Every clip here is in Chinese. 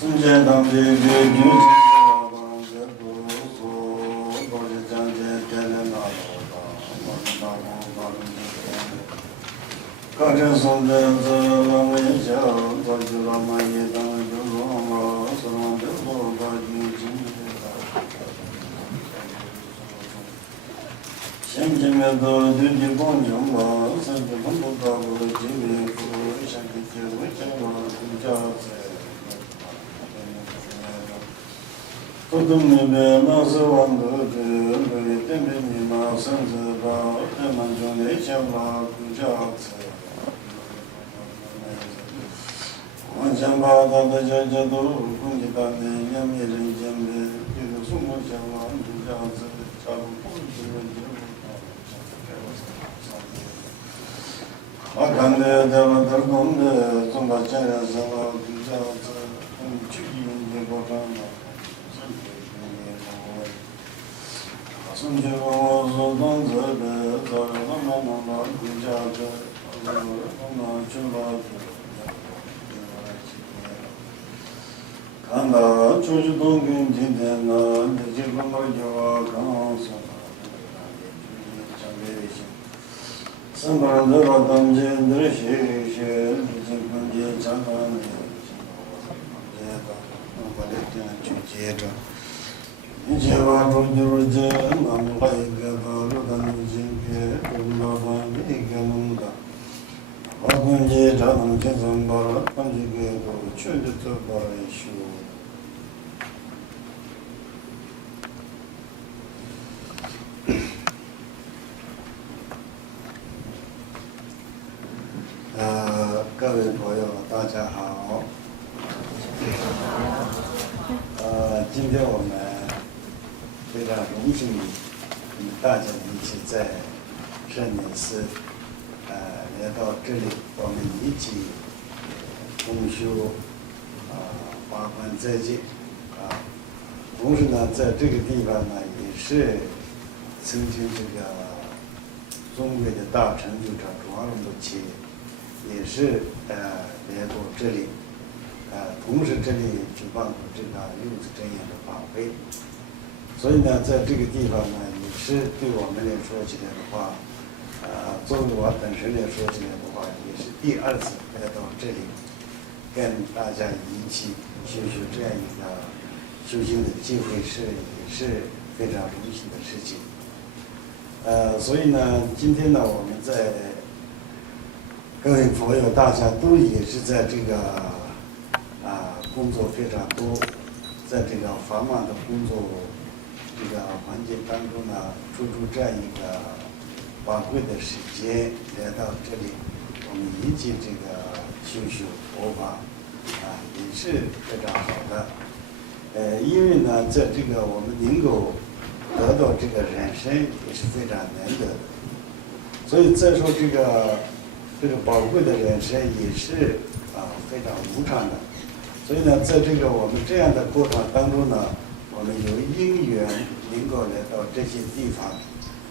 孙坚当这个军事老帮这不说，我是将军点点大刀的，我是大王大人的。刚才送的这浪微笑，我就让满意当就说嘛，是让这不把军经的。先前面的对你帮助嘛，甚至很不到我经历过，像个结婚讲话更加在。不懂那边那是王的的，对对面你那甚至把他们中那些话更加在。我想把他的家家都攻击到那两面人间的，这个中国讲话更加在，差不多这个结果。我看的咱们都弄的，总把家人生了更加在，具体的过程嘛。孙权我说当这个，早上慢慢慢回家去，慢慢去了去。看到出去东京今天呢，那些哥们就刚说了，讲这些。上班的话，当今的些，这些关键讲到呢，我这点去接着。一切万众就是这，那么还一个道路的能进去，中国方面一个弄的，我估计这能进什么，反正这个全都走过来修。各位朋友，大家好。今天我们非常荣幸与大家一起在圣年寺来到这里，我们一起共修八关斋戒同时呢，在这个地方呢，也是曾经这个中国的大成就者朱龙的妻也是来过这里。同时这里举办过这个柚子真言的法会，所以呢，在这个地方呢，也是对我们来说起来的话，作为我本身来说起来的话，也是第二次来到这里，跟大家一起修这样一个修行的机会也是非常荣幸的事情。所以呢，今天呢，我们在各位朋友，大家都也是在这个。工作非常多，在这个繁忙的工作这个环境当中呢，抽出这样一个宝贵的时间来到这里，我们一起这个修佛法也是非常好的。因为呢，在这个我们能够得到这个人生也是非常难得的，所以再说这个宝贵的人生也是非常无常的。所以呢，在这个我们这样的过程当中呢，我们有因缘能够来到这些地方，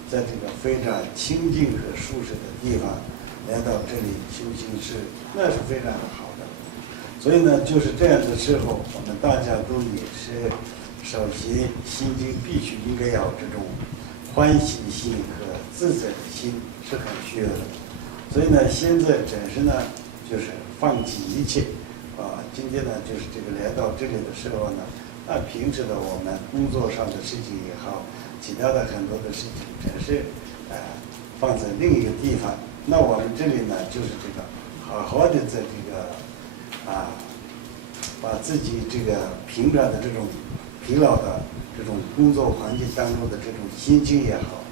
在这个非常清净和舒适的地方来到这里修行那是非常好的。所以呢，就是这样的时候，我们大家都也是首先心经必须应该要这种欢喜心和自在的心是很需要的。所以呢，现在暂时呢，就是放弃一切。今天呢，就是这个来到这里的时候呢，平时的我们工作上的事情也好，其他的很多的事情，只是放在另一个地方。那我们这里呢，就是这个好好的在这个把自己这个平常的这种疲劳的这种工作环境当中的这种心情也好，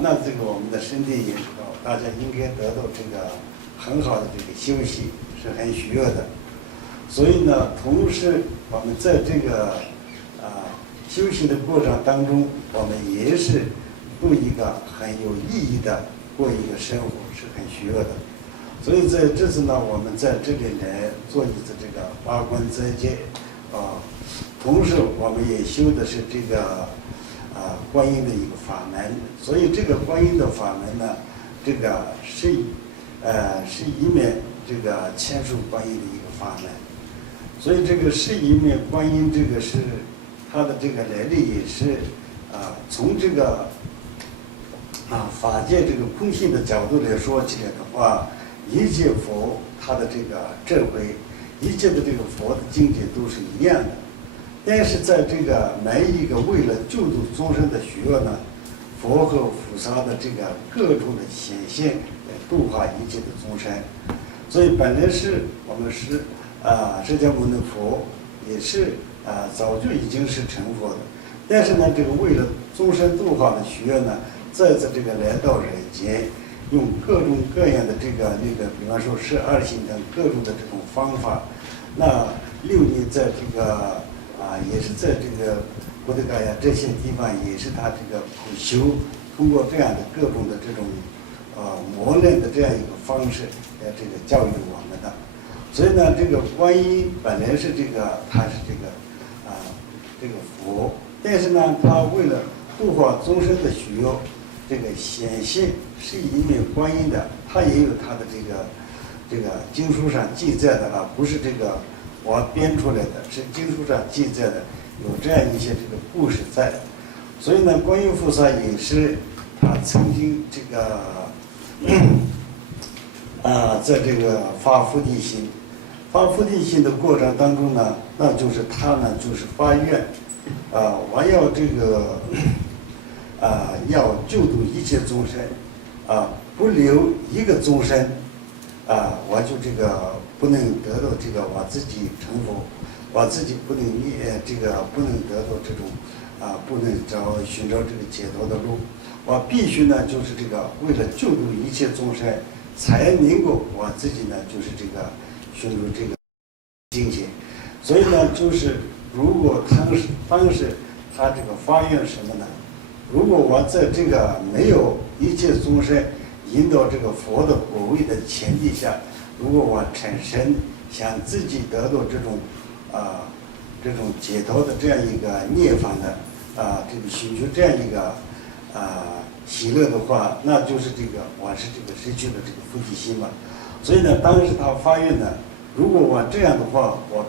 那这个我们的身体也好，大家应该得到这个很好的这个休息，是很需要的。所以呢，同时我们在这个修行的过程当中，我们也是过一个很有意义的过一个生活，是很需要的。所以在这次呢，我们在这里来做一次这个八关斋戒同时我们也修的是这个观音的一个法门。所以这个观音的法门呢，这个是一面这个千手观音的一个法门。所以这个十一面观音，这个是它的这个来历也是从这个法界这个空性的角度来说起来的话，一切佛它的这个智慧，一切的这个佛的境界都是一样的。但是在这个每一个为了救度众生的需要呢，佛和菩萨的这个各种的显现来度化一切的众生。所以本来是我们是释迦牟尼佛也是早就已经是成佛的，但是呢，这个为了众生度化的需要呢，再次这个来到人间，用各种各样的这个比方说12行等各种的这种方法，那6年在这个也是在这个布德嘎呀这些地方也是他这个苦修，通过这样的各种的这种磨练的这样一个方式来这个教育我们的。所以呢，这个观音本来是他是这个佛，但是呢，他为了度化众生的需要，这个显现是一面观音的，他也有他的这个经书上记载的不是这个我编出来的，是经书上记载的，有这样一些这个故事在。所以呢，观音菩萨也是他曾经在这个发菩提心。发菩提心的过程当中呢，那就是他呢就是发愿，我要要救度一切众生，不留一个众生，我就不能得到我自己成佛，我自己不能不能得到这种不能寻找这个解脱的路，我必须呢就是为了救度一切众生，才能够我自己呢就是寻入这个境界。所以呢，就是如果当时他这个发愿什么呢？如果我在没有一切众生引导这个佛的果位的前提下，如果我产生想自己得到这种解脱的这样一个涅槃的寻求这样一个喜乐的话，那就是我是失去了这个菩提心嘛。所以呢，当时他发愿呢，如果我这样的话，我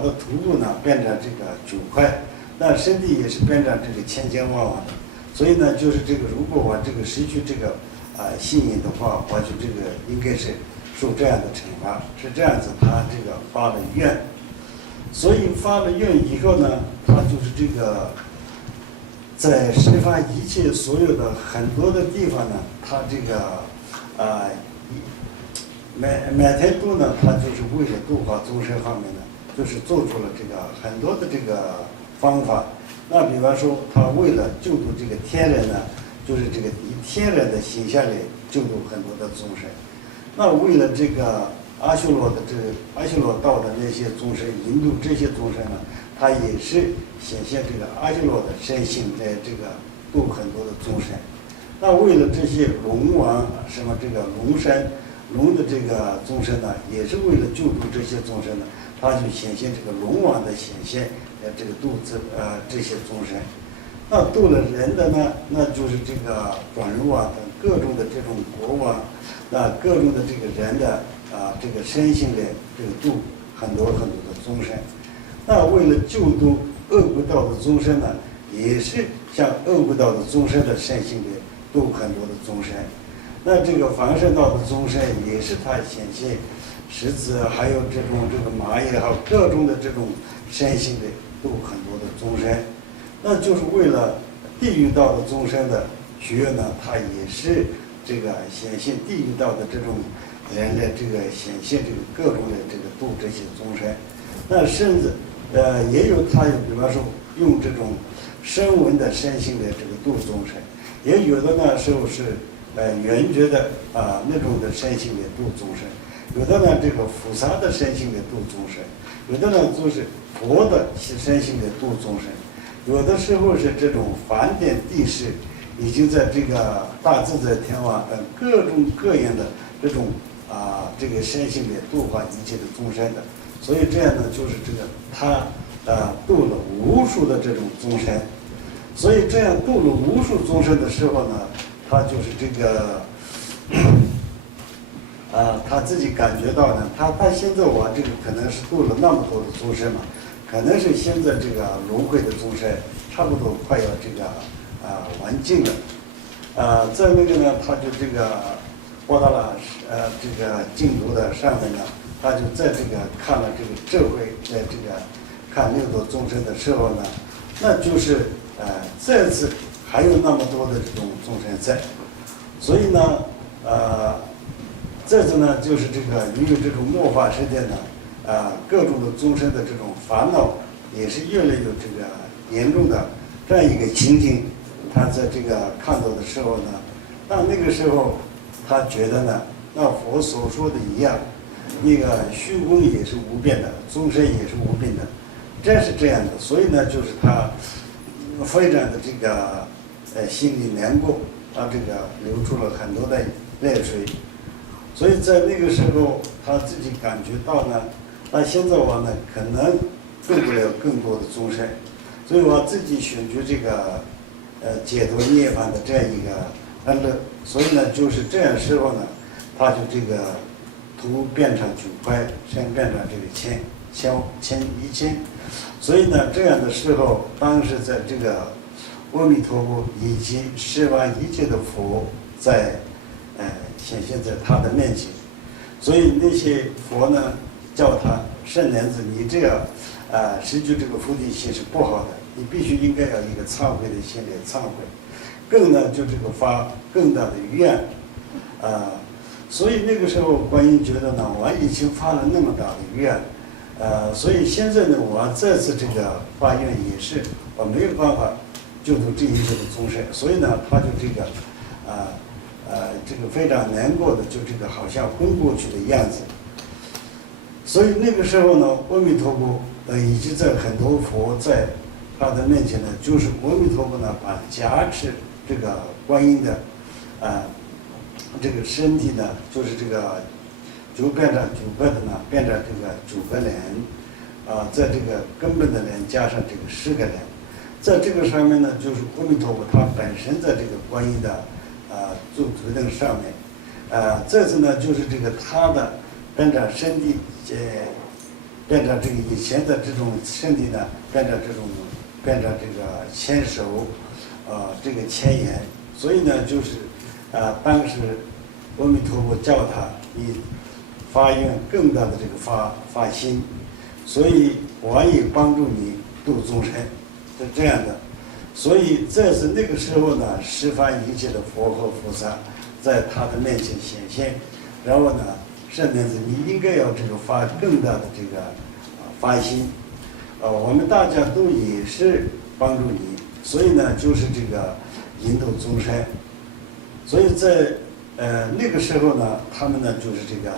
的徒步呢变成9块，那身体也是变成千千万万的。所以呢，就是如果我失去信仰的话，我就应该是受这样的惩罚，是这样子。他发了愿，所以发了愿以后呢，他就是在十方一切所有的很多的地方呢，他每天都呢，他就是为了度化众生方面呢，就是做出了很多的方法。那比方说，他为了救度天人呢，就是以天人的形象来救度很多的众生。那为了阿修罗道的那些众生，引渡这些众生呢，他也是显现阿修罗的身性，在度很多的众生。那为了这些龙王什么龙的众生呢，也是为了救度这些众生呢，他就显现龙王的显现，度这些众生。那度了人的呢，那就是转轮王等各种的国王，那各种的人的身心来度很多很多的众生。那为了救度恶鬼道的众生呢，也是像恶鬼道的众生的身心来度很多的众生。那凡圣道的众生也是他显现狮子，还有蚂蚁，还有各种的身心来度很多的众生。那就是为了地狱道的众生的需要呢，他也是显现地狱道的人的显现各种的度这些众生。那甚至也有比方说用声闻的身心的度众生，也有的呢时候是缘觉的那种的身心来度众生，有的呢菩萨的身心来度众生，有的呢就是佛的身心来度众生，有的时候是梵天帝释已经在大自在天王等各种各样的身心来度化一切的众生的。所以这样呢，就是他度了无数的众生。所以这样度了无数众生的时候呢，他就是他自己感觉到呢，他现在我这个可能是度了那么多的众生嘛，可能是现在这个轮回的众生差不多快要这个完尽了，在那个呢，他就这个播到了这个净土的上面呢，他就在这个看了这个智慧，在这个看六道众生的时候呢，那就是这次还有那么多的这种众生在，所以呢这次呢就是这个因为这种末法时代呢，各种的众生的这种烦恼也是越来越这个严重的这样一个情景，他在这个看到的时候呢，那个时候他觉得呢，那佛所说的一样，那个虚空也是无边的，众生也是无边的，真是这样的。所以呢，就是他非常的这个心里难过，他这个流出了很多的泪水。所以在那个时候，他自己感觉到呢，那现在我呢可能度不了更多的众生，所以我自己选择这个解脱涅槃的这样一个安乐。所以呢，就是这样时候呢，他就这个图变成9块，先变成这个1000。所以呢，这样的时候，当时在这个阿弥陀佛以及十万一切的佛在显现在他的面前，所以那些佛呢叫他圣男子，你这样失去这个菩提心是不好的，你必须应该有一个忏悔的心来忏悔，更呢就这个发更大的愿所以那个时候观音觉得呢，我已经发了那么大的愿所以现在呢我这次这个发愿也是我没有办法救度这一切的众生，所以呢他就这个这个非常难过的，就这个好像昏过去的样子。所以那个时候呢，阿弥陀佛以及在很多佛在他的面前呢，就是阿弥陀佛呢把加持这个观音的这个身体呢，就是这个就变成9个的呢，变成这个9个莲在这个根本的莲加上这个10个莲，在这个上面呢，就是阿弥陀佛他本身在这个观音的做图腾上面，这次呢就是这个他的变成身体，变成这个以前的这种身体呢，变成这个千手，这个千眼，所以呢就是当时阿弥陀佛叫他你发愿更大的这个发心，所以我也帮助你度众生，是这样的。所以这是那个时候呢，十方一切的佛和菩萨在他的面前显现，然后呢，圣男子你应该要这个发更大的这个发心，我们大家都也是帮助你，所以呢，就是这个引导众生。所以在那个时候呢，他们呢就是这个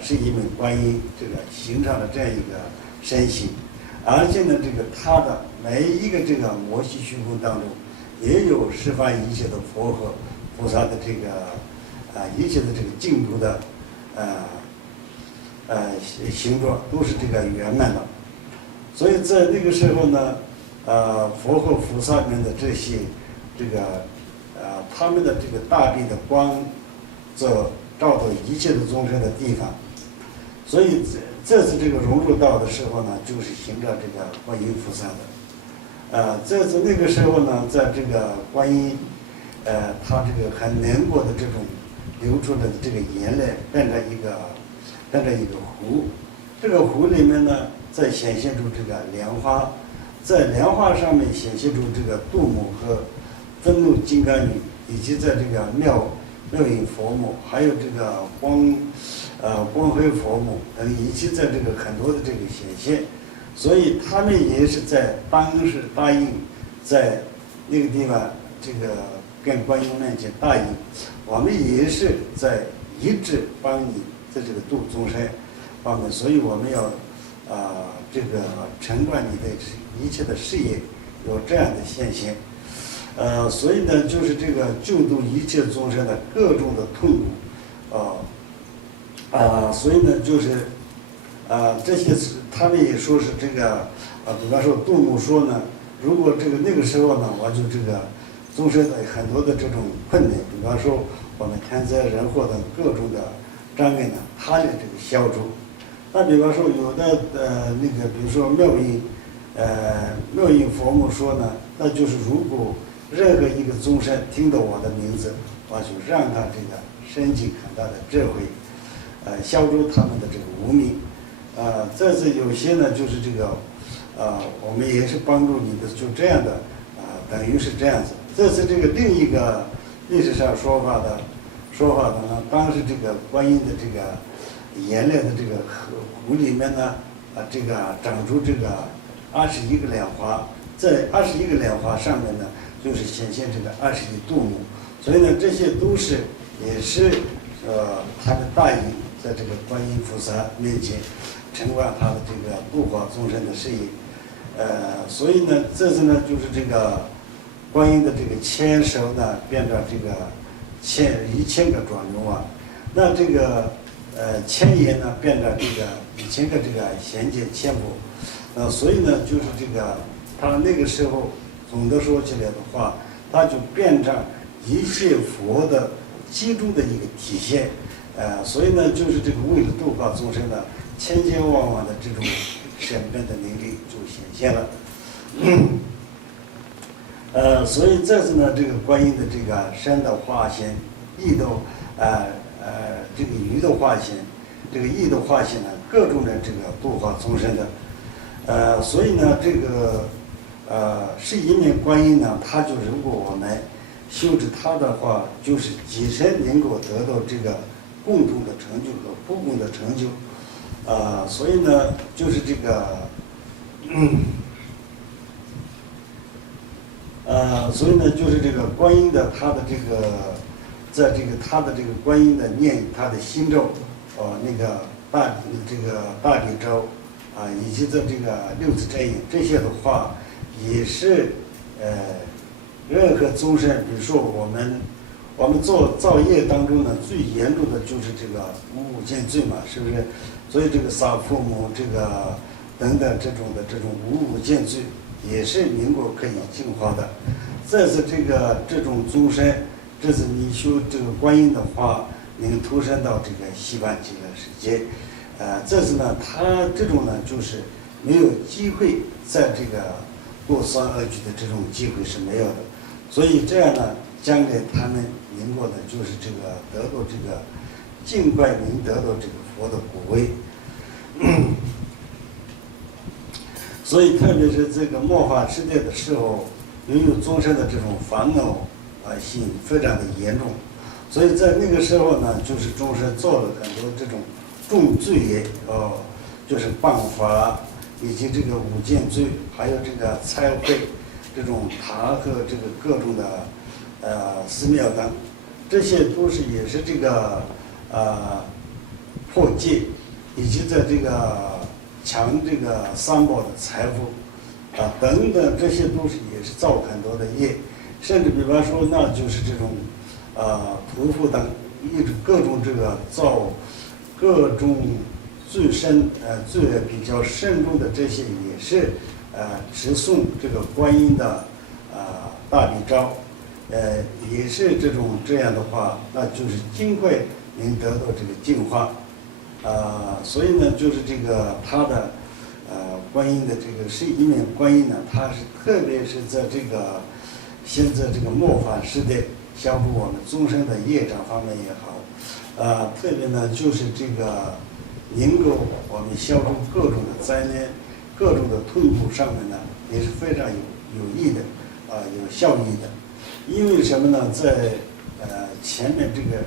是一门观音，这个形成了这样一个身形。而且呢，这个他的每一个这个摩西虚空当中，也有十方一切的佛和菩萨的这个一切的这个净土的形状都是这个圆满的。所以在那个时候呢，佛和菩萨们的这些这个他们的这个大地的光，照到一切的众生的地方，所以这次这个融入到的时候呢，就是行着这个观音菩萨的，这次那个时候呢，在这个观音，他这个很难过的这种流出的这个眼泪，变成一个湖，这个湖里面呢，再显现出这个莲花，在莲花上面显现出这个度母和愤怒金刚女，以及在这个妙音佛母，还有这个光辉佛母等，以及在这个很多的这个显现，所以他们也是在当时答应，在那个地方这个跟观音面前答应，我们也是在一直帮你在这个度众生方面，所以我们要这个承办你的一切的事业，有这样的现象。所以呢，就是这个救度一切众生的各种的痛苦，所以呢，就是这些他们也说是这个，比方说杜牧说呢，如果这个那个时候呢，我就这个众生的很多的这种困难，比方说我们天灾人祸的各种的障碍呢，它的这个消除。那比方说有的比如说妙音佛母说呢，那就是如果任何一个众生听到我的名字，我就让他这个升起很大的智慧，消除他们的这个无明。这是有些呢，就是这个，我们也是帮助你的，就这样的，等于是这样子。这是这个另一个历史上说法的呢，当时这个观音的这个岩炼的这个湖里面呢，这个长出这个21个莲花，在21个莲花上面呢，就是显现这个21度母，所以呢，这些都是也是他的大意，在这个观音菩萨面前承办他的这个度化众生的事业，所以呢，这次呢就是这个观音的这个千手呢变成这个1000个转轮王，那这个千眼呢变成这个1000个这个贤解千佛，所以呢就是这个他那个时候总的说起来的话，他就变成一切佛的集中的一个体现，所以呢就是这个为了度化众生呢，千千万万的这种审判的能力就显现了。所以这次呢，这个观音的这个身的化现，意的这个鱼的化现，这个意的化现呢，各种的这个度化众生的，所以呢，这个是一面观音呢，它就如果我们修持它的话，就是己身能够得到这个共同的成就和不共的成就，所以呢，就是这个。所以呢，就是这个观音的他的这个，在这个他的这个观音的念他的心咒，那个大比咒，以及在这个六字真言这些的话，也是任何众生，比如说我们做造业当中呢，最严重的就是这个无间罪嘛，是不是？所以这个杀父母这个等等这种无间罪。也是能够可以净化的，这是这种众生，这是你修这个观音的话，能投身到这个西方极乐世界，这是呢，他这种呢就是没有机会在这个过三恶趣的这种机会是没有的，所以这样呢，将来他们能够呢就是这个得到这个，尽快能得到这个佛的果位。所以，特别是这个末法时代的时候，由于众生的这种烦恼性非常的严重，所以在那个时候呢，就是众生做了很多这种重罪业，就是谤法，以及这个五戒罪，还有这个忏悔，这种塔和这个各种的寺庙等，这些都是也是这个破戒，以及在这个。抢这个三宝的财富，等等，这些都是也是造很多的业，甚至比方说，那就是这种，屠夫等各种这个造各种罪恶比较慎重的这些也是，持诵这个观音的大比咒，也是这样的话，那就是尽快能得到这个净化。所以呢，就是这个他的观音的这个是一面观音呢，它是特别是在这个现在这个末法时代，消除我们众生的业障方面也好，特别呢就是这个能够我们消除各种的灾难、各种的痛苦上面呢，也是非常有益的，有效益的。因为什么呢？在前面这个。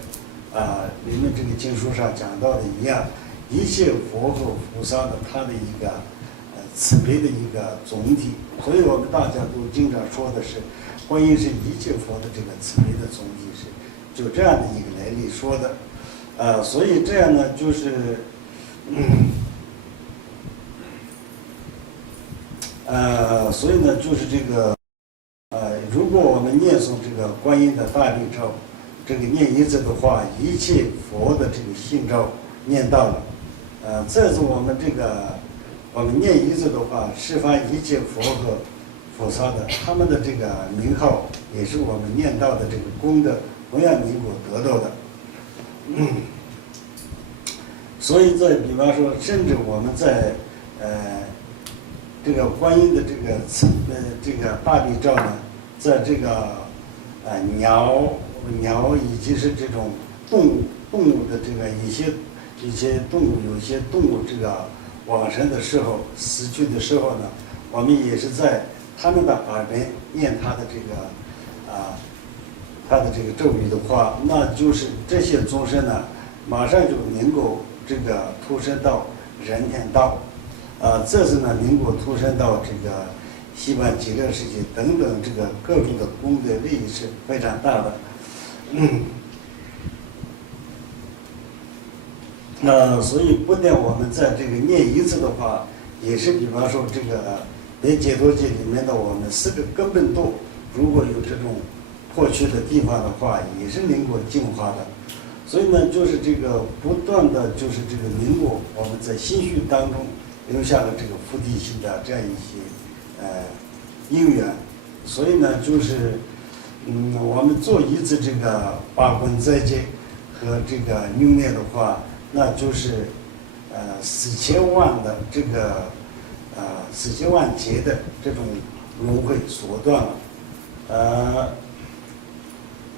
里面这个经书上讲到的一样，一切佛和菩萨的他的一个慈悲的一个总体，所以我们大家都经常说的是，观音是一切佛的这个慈悲的总体，是就这样的一个来历说的，所以这样呢，就是，所以呢，就是这个，如果我们念诵这个观音的大悲咒。这个念一字的话，一切佛的这个信咒念到了，这是我们念一字的话，释放一切佛和菩萨的他们的这个名号，也是我们念到的这个功德，同样能够得到的。所以在比方说，甚至我们在这个观音的这个大比照呢，在这个鸟以及是这种动物的这个一些动物，有些动物这个往生的时候死去的时候呢，我们也是在他们的耳边念他的这个咒语的话，那就是这些众生呢，马上就能够这个投生到人天道，这是呢能够投生到这个西方极乐世界等等，这个各种的功德利益是非常大的。所以不但我们在这个念一次的话，也是比方说这个别解脱界里面的我们4个根本度，如果有这种破缺的地方的话，也是能够净化的。所以呢，就是这个不断的就是这个能够我们在心绪当中留下了这个菩提心的这样一些因缘。所以呢，就是我们做一次这个八关斋戒和这个六念的话，那就是4000万的这个4000万劫的这种轮回所断了。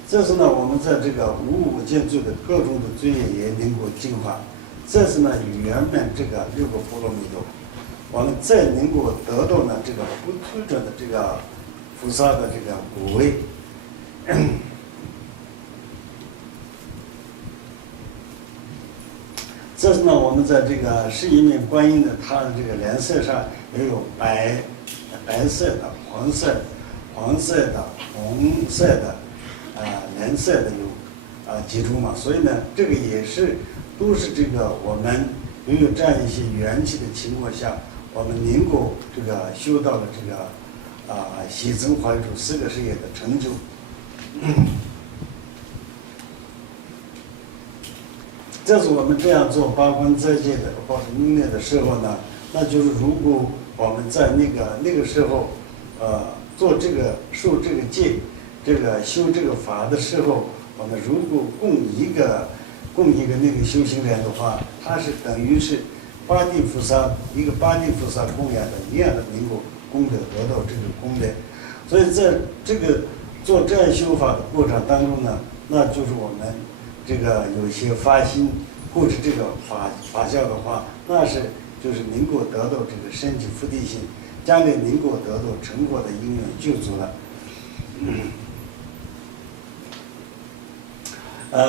这是呢，我们在这个无我见罪的各种的罪业也能够净化。这是呢，圆满这个6个波罗蜜多，我们再能够得到呢这个不退转的这个菩萨的这个果位。这是呢，我们在这个11面观音的它的这个颜色上也有白色的、黄色的、红色的。颜色的有几种嘛，所以呢，这个也是都是这个我们拥有这样一些元气的情况下，我们能够这个修到了这个喜增怀主4个事业的成就。这是我们这样做八关斋戒的或者六念的时候呢，那就是如果我们在那个时候做这个受这个戒。这个修这个法的时候，我们如果供一个那个修行人的话，他是等于是八地菩萨供养的一样的能够功德得到这个功德。所以在这个做这样修法的过程当中呢，那就是我们这个有些发心护持这个法教的话，那是就是能够得到这个身体菩提心，将来能够得到成果的因缘具足了。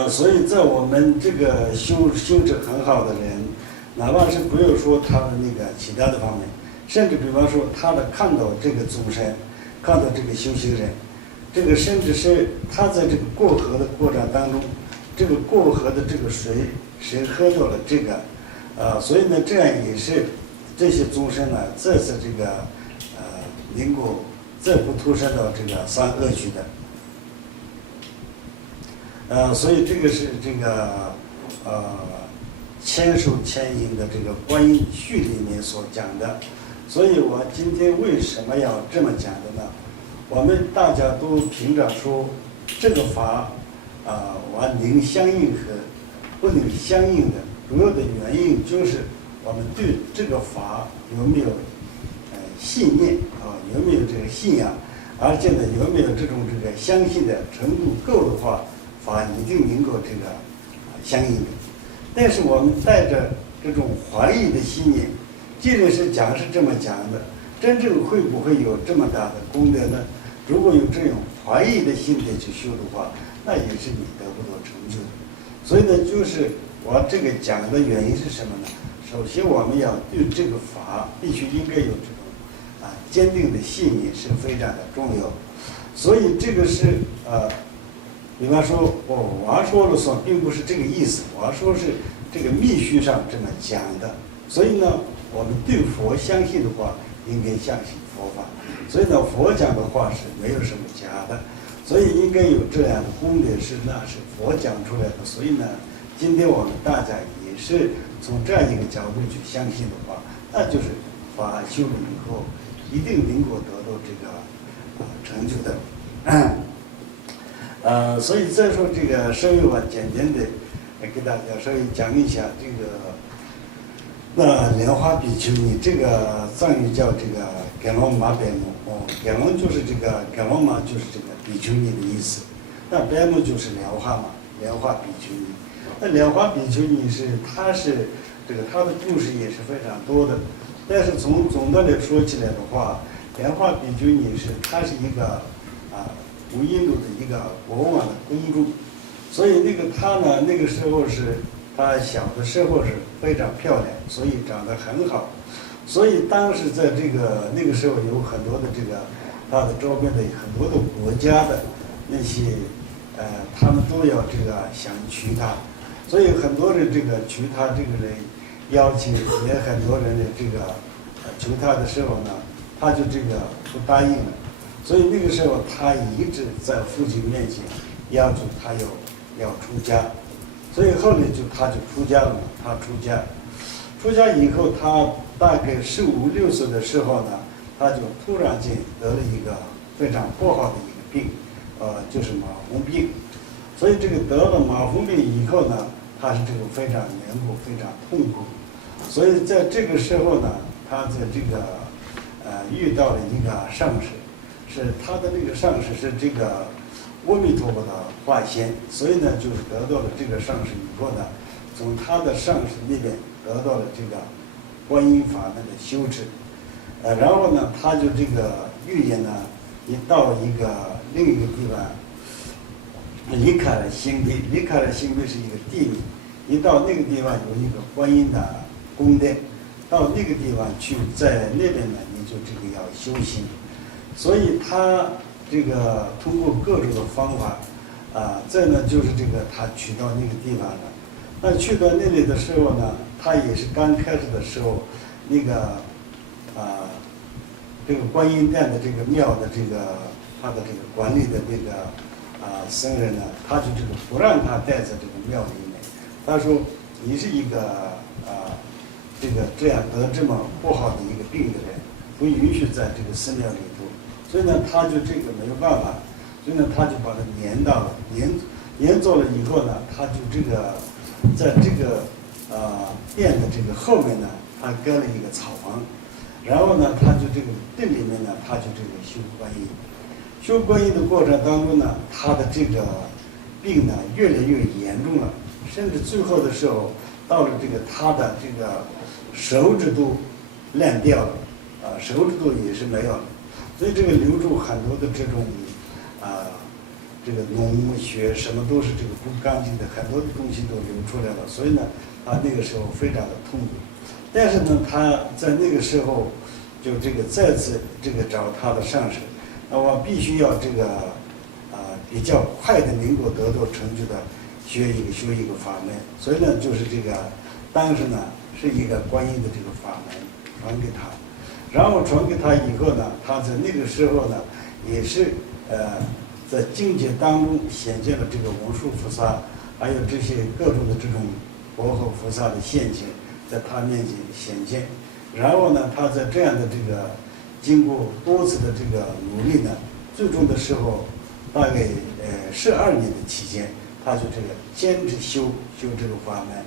所以在我们这个修持很好的人，哪怕是不要说他的那个其他的方面，甚至比方说他的看到这个众生，看到这个修行人，这个甚至是他在这个过河的过程当中，这个过河的这个水谁喝到了这个，所以呢，这样也是这些众生呢，这是这个能够再不投身到这个三恶趣的。所以这个是这个千手千眼的这个观音序里面所讲的。所以我今天为什么要这么讲的呢？我们大家都凭着说这个法完能相应和不能相应的主要的原因就是我们对这个法有没有信念有没有这个信仰，而且呢有没有这种这个相信的程度够的话，法一定能够这个相应的。但是我们带着这种怀疑的信念，既然是讲是这么讲的，真正会不会有这么大的功德呢？如果有这种怀疑的心态去修的话，那也是你得不到成就的。所以呢，就是我这个讲的原因是什么呢？首先我们要对这个法必须应该有这种坚定的信念是非常的重要。所以这个是比方说我说了算，并不是这个意思，我说是这个密续上这么讲的。所以呢，我们对佛相信的话，应该相信佛法。所以呢，佛讲的话是没有什么假的，所以应该有这样的功德那是佛讲出来的。所以呢，今天我们大家也是从这样一个角度去相信的话，那就是法修了以后，一定能够得到这个成就的。所以再说这个稍微我简单的给大家稍微讲一下这个那莲花比丘尼这个藏语叫这个盖隆马白木盖隆就是这个盖隆马就是这个比丘尼的意思，那白木就是莲花嘛，莲花比丘尼。那莲花比丘尼它是这个它的故事也是非常多的，但是从总的来说起来的话，莲花比丘尼她是一个古印度的一个国王的公主，所以她呢那个时候她小的时候是非常漂亮，所以长得很好，所以当时在那个时候有很多的她的周边的很多的国家的那些他们都要想娶她，所以很多人娶她人邀请，也很多人的娶她的时候呢，她就不答应了，所以那个时候她一直在父亲面前要求她要出家。所以后来他就出家了嘛，他出家以后，他大概15、16岁的时候呢，他就突然间得了一个非常不好的一个病，就是马蜂病。所以得了马蜂病以后呢，他是非常难过，非常痛苦。所以在这个时候呢，他在遇到了一个上师，是他的上师是阿弥陀佛的化身，所以呢，就是得到了上师以后呢，从他的上师那边得到了观音法门的修持，然后呢，他就预言呢，你到另一个地方，离开了新地，离开了新地是一个地名，你到那个地方有一个观音的宫殿，到那个地方去，在那边呢，你就要修行，所以他。通过各种的方法，再呢就是他去到那个地方了。那去到那里的时候呢，他也是刚开始的时候，观音殿的庙的他的管理的僧人呢，他就不让他待在庙里面。他说你是一个这样得这么不好的一个病的人，不允许在寺庙里头。所以呢，他就没有办法，所以呢，他就把它粘走了以后呢，他就在殿的后面呢，他盖了一个草房，然后呢，他就殿里面呢，他就修观音，修观音的过程当中呢，他的病呢越来越严重了，甚至最后的时候到了他的手指都烂掉了，手指头也是没有了。所以流出很多的脓血，什么都是不干净的，很多的东西都流出来了。所以呢，他那个时候非常的痛苦。但是呢，他在那个时候就再次找他的上师，那我必须要比较快的能够得到成就的修一个法门。所以呢，就是当时呢是一个观音的法门传给他。然后传给他以后呢，他在那个时候呢，也是在境界当中显现了文殊菩萨，还有这些各种的佛和菩萨的现前，在他面前显现。然后呢，他在这样的经过多次的努力呢，最终的时候，大概12年的期间，他就坚持修法门。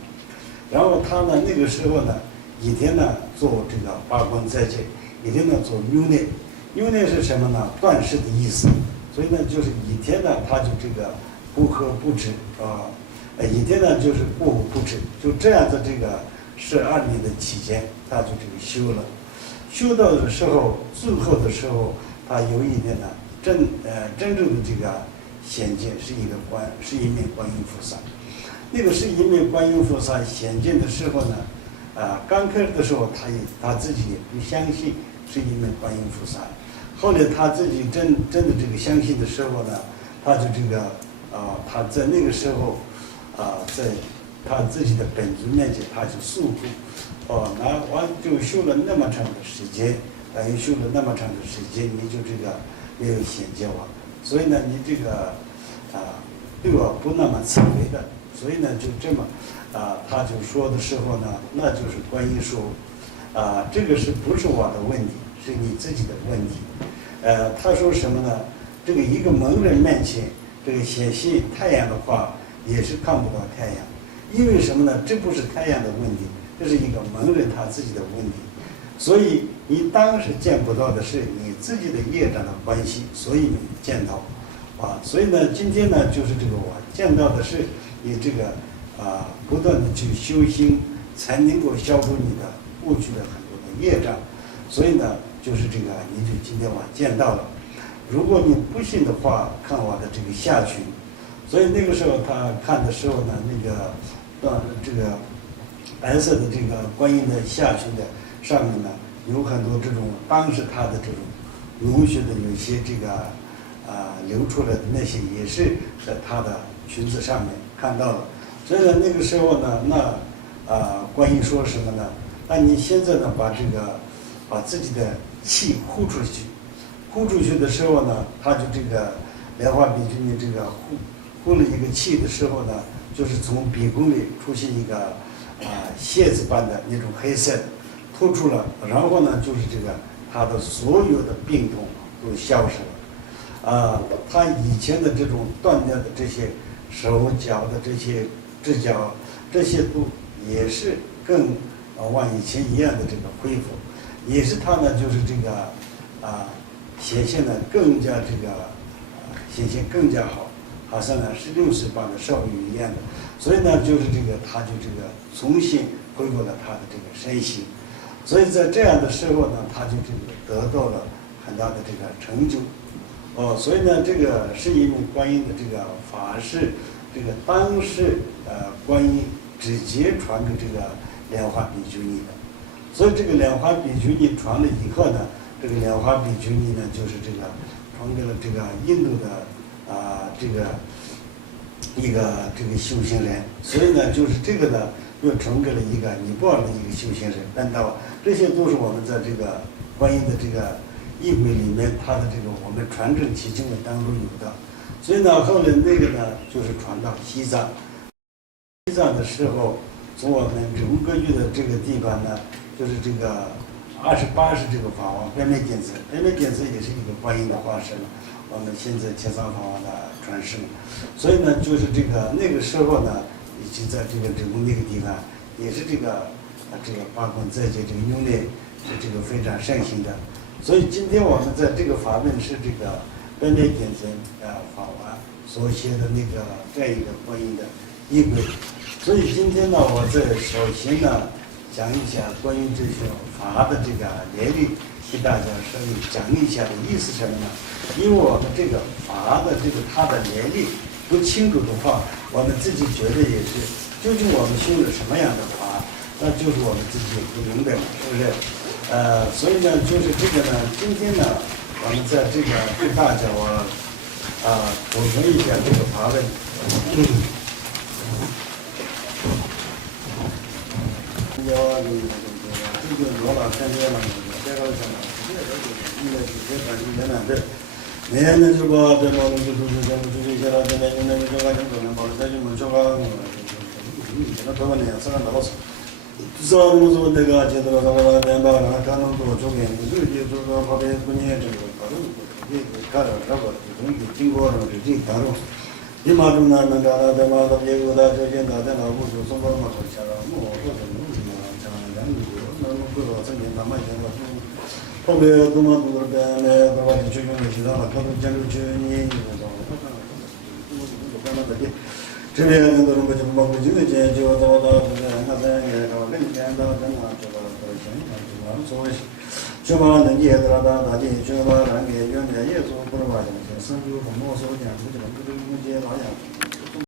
然后他呢那个时候呢，一天呢做八关斋戒。一天呢做牛内，牛内是什么呢？断食的意思。所以呢，就是一天呢，他就不喝不吃一天呢就是过午不吃，就这样子12年的期间，他就修了。修到的时候，最后的时候，他有一天呢，真正的显见是一面观音菩萨。那个是一面观音菩萨显见的时候呢。刚开始的时候，他自己也不相信是一面观音菩萨，后来他自己真的相信的时候呢，他就他在那个时候在他自己的本尊面前，他就诉苦，就修了那么长的时间，修了那么长的时间，你就没有显见我，所以呢，你对我不那么慈悲的，所以呢，就这么。他就说的时候呢，那就是观音说，这个不是我的问题，是你自己的问题。他说什么呢？一个蒙人面前，显现太阳的话，也是看不到太阳，因为什么呢？这不是太阳的问题，这是一个蒙人他自己的问题。所以你当时见不到的是你自己的业障的关系，所以你见到，所以呢，今天呢，就是这个我见到的是你这个不断的去修心，才能够消除你的过去的很多的业障。所以呢，就是这个，你就今天我见到了。如果你不信的话，看我的这个下群。所以那个时候他看的时候呢，那个这个白色的这个观音的下群的上面呢，有很多这种当时他的这种龙血的有些这个流出来的那些，也是在他的裙子上面看到了。所以呢，那个时候呢，观音说什么呢？那你现在呢，把自己的气呼出去，呼出去的时候呢，他就这个莲花比丘尼这个呼了一个气的时候呢，就是从鼻孔里出现一个蝎子般的那种黑色的突出了，然后呢，就是这个他的所有的病痛都消失了。他以前的这种断掉的这些手脚的这些指甲，这些都也是更往以前一样的这个恢复，也是他呢，就是这个显现的更加这个显现更加好，好像呢16岁般的少女一样的。所以呢，就是这个他就这个重新恢复了他的这个身心。所以在这样的时候呢，他就这个得到了很大的这个成就。所以呢，这个是因为观音的这个法是这个当时观音直接传给这个莲花比丘尼的。所以这个莲花比丘尼传了以后呢，这个莲花比丘尼呢，就是这个传给了这个印度的一个修行人。所以呢，就是这个呢又传给了一个尼泊尔的一个修行人。但到这些都是我们在这个观音的这个仪轨里面，它的这个我们传承其经文当中有的。所以呢，后来那个呢就是传到西藏。西藏的时候，从我们整个域的这个地方呢，就是这个28世这个法王白眉点子，白眉点子也是一个观音的化身了。我们现在切桑法王的传世了。所以呢，就是这个那个时候呢，已经在这个整个那个地方也是这个八关斋戒这个用力是这个非常盛行的。所以今天我们在这个法门是这个白眉点子法王所写的那个这样一个观音的仪轨。所以今天呢，我在首先呢讲一下关于这些法的这个原理，给大家稍微讲一下的意思是什么呢？因为我们这个法的这个它的原理不清楚的话，我们自己觉得也是，究竟我们修了什么样的法，那就是我们自己也不明白嘛，是不是？所以呢，就是这个呢，今天呢，我们在这个给大家补充一下这个法论。这个罗老天天了，这个什么？应该是这个原来的。每年的这个在毛主席主席下来，在那这个政府呢，毛主席就这个，那台湾呢，这个老师。知道我说那个接到了电报，然后刚弄多周边，就是说旁边过年这个大陆，看到这个东西经过了这大陆，你马中呢，那个在马的别个的这些的在那屋子送到马口下了，我说什么什么，像两个那么过了3年，他们现在后边都嘛都是在那把这去用的其他了，他都讲究去你那种，我看到这里。这边很多人不就忙不进的钱，就到这个那咱也到人间到这么这个行，这个所谓就把人家的大地，就把人给原来也做不了什么，甚至有很多时候讲，不就不就那些老样。